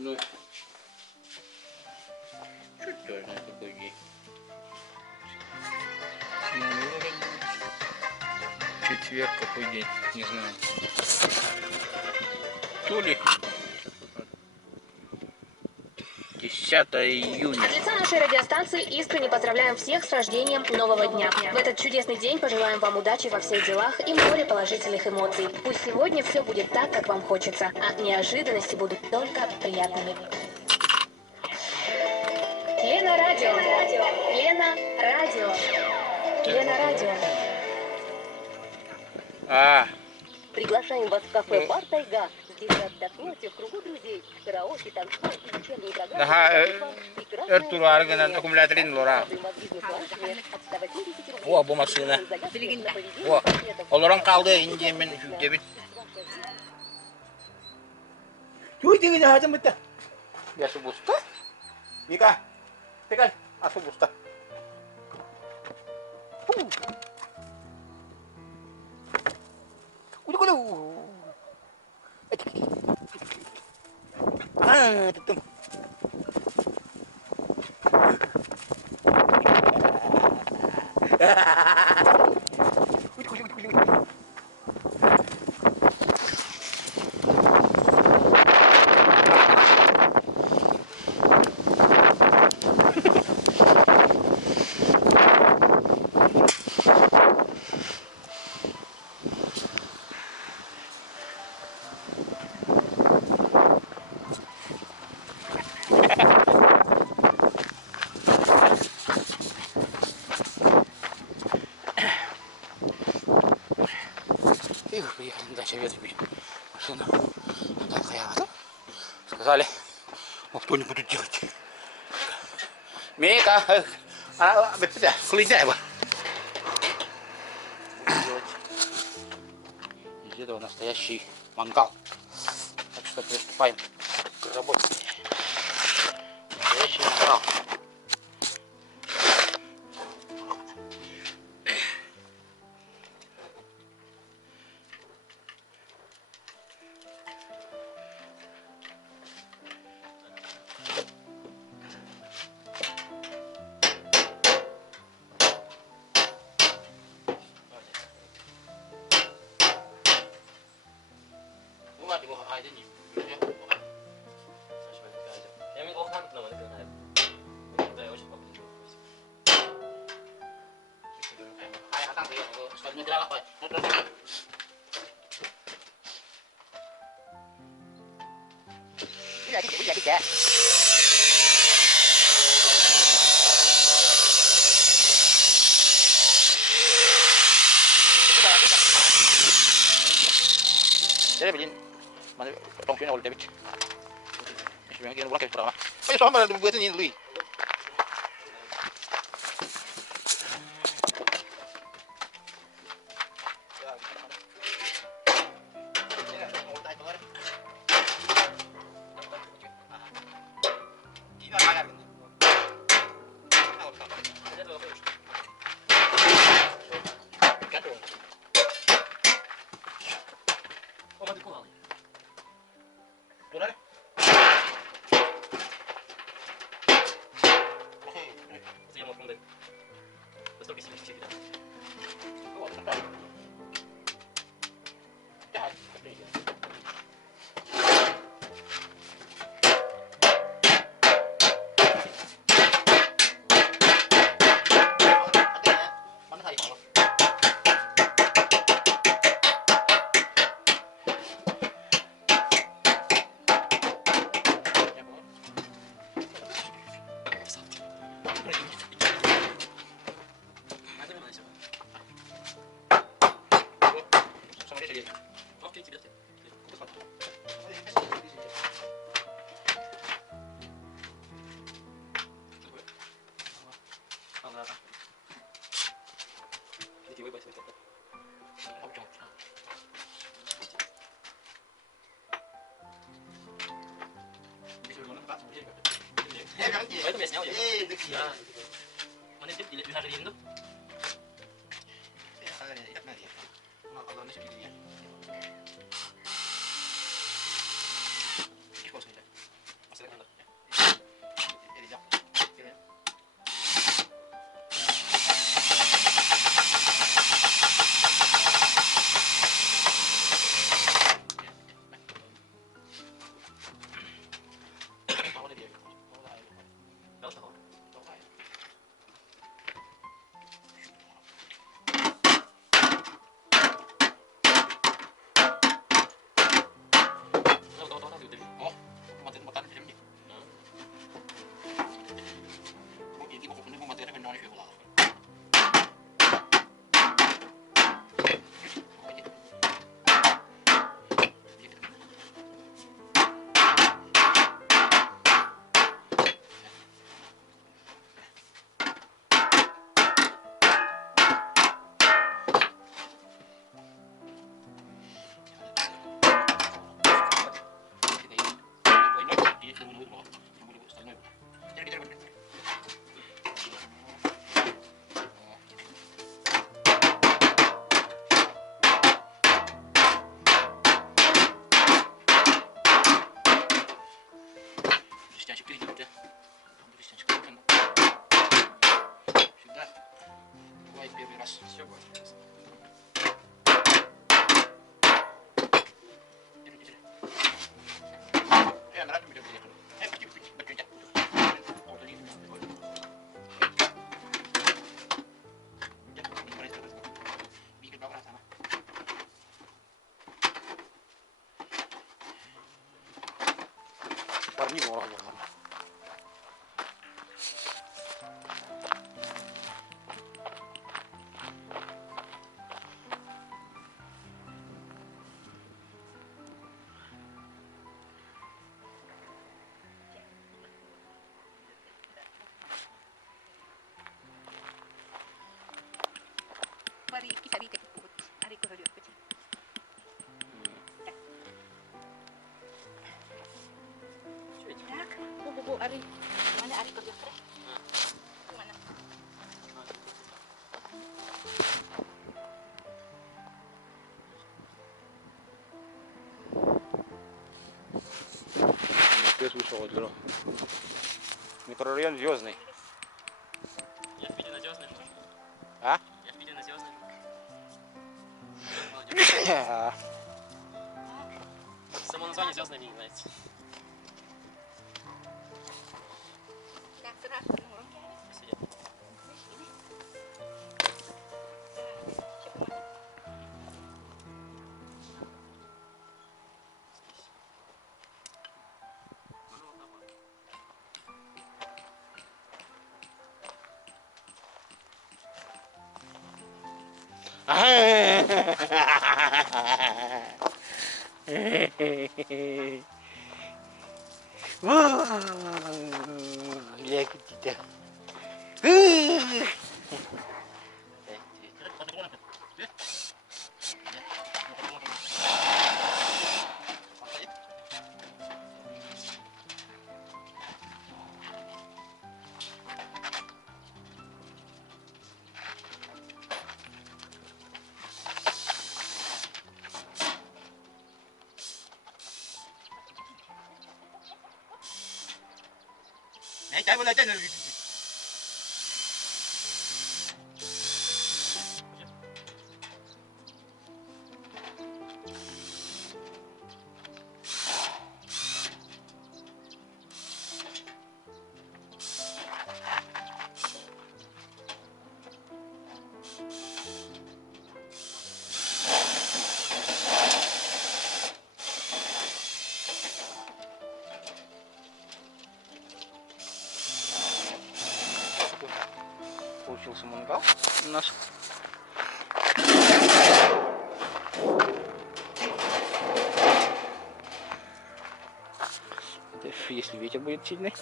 Ну, чуть тоже такой день. Четверг какой день, не знаю. То ли 10 июня. От лица нашей радиостанции искренне поздравляем всех с рождением нового дня. В этот чудесный день пожелаем вам удачи во всех делах и море положительных эмоций. Пусть сегодня все будет так, как вам хочется, а неожиданности будут только приятными. Лена Радио. Лена Радио. Лена Радио. Приглашаем вас в кафе-бар «Тайга». Здесь вы отдохнете в кругу друзей. Караоке, танцпол и вечерние программы. Ertuğrul Argı'nın akümülatörün lora. O bu maşına. O olarak kaldı ince ben şu cebin. Cuy tinggi aja betul. Ya subusta. Mika. Tekan, subusta. Udah. Tutum. Приехали на дачу ветрами. Машина отстояла. Сказали, вот кто не будут делать. Мика, слезай его. Из этого настоящий мангал. Так что приступаем к работе. Настоящий мангал. Jadi begini, mana tongkongnya oleh David. Sebenarnya kita buat kayak berapa? Ayo sama ada buat ini dulu. Поэтому я снял ее. Mana dia dilihat bisa dari itu? Kalau ini sedikit ya. Ini kok saja. не могу. Mari kita lihat puput. Ari ko haliw ko. Tak, bubu ari. Mana ari ko haliw ko? Mana? Я слышал это. Микрорайон Звездный. Я в Питере на Звездный. А? Я в Питере на Звездный. Само название Звездный мне не нравится. Tak, serah. Nurung. Спасибо. Siapa mana? Lihat kita. Này chạy vào đây chạy này. Получился мангал у нас. Это если ветер будет сильный.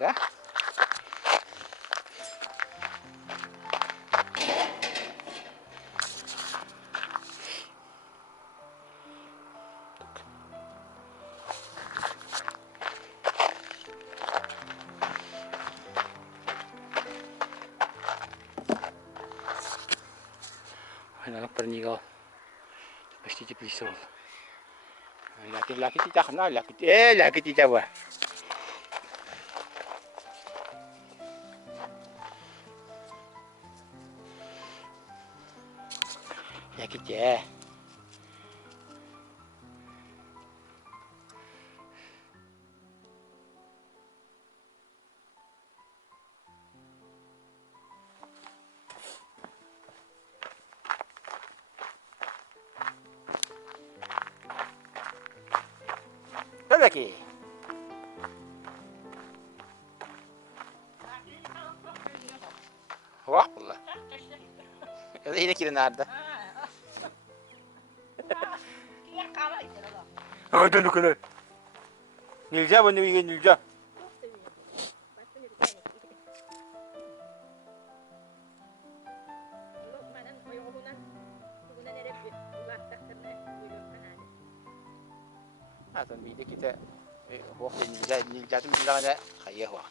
Да? Anak pernikahan pasti dipisah. Laki-laki tidak kenal, laki tidak wah. Laki je. Lagi. Wah, Allah. Ini kira nada. Ada lu kena. Nilja mana ni nilja? Atau bila kita waktu nilja tu bilang ada kaya wah.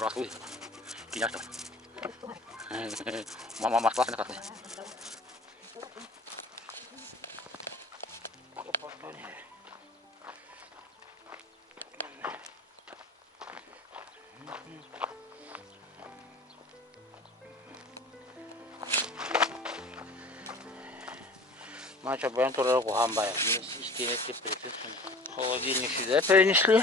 Красный. Киняшка. Мама, классный красный. Мача бен турара кухамбая. Стены теплые. Холодильник сюда перенесли.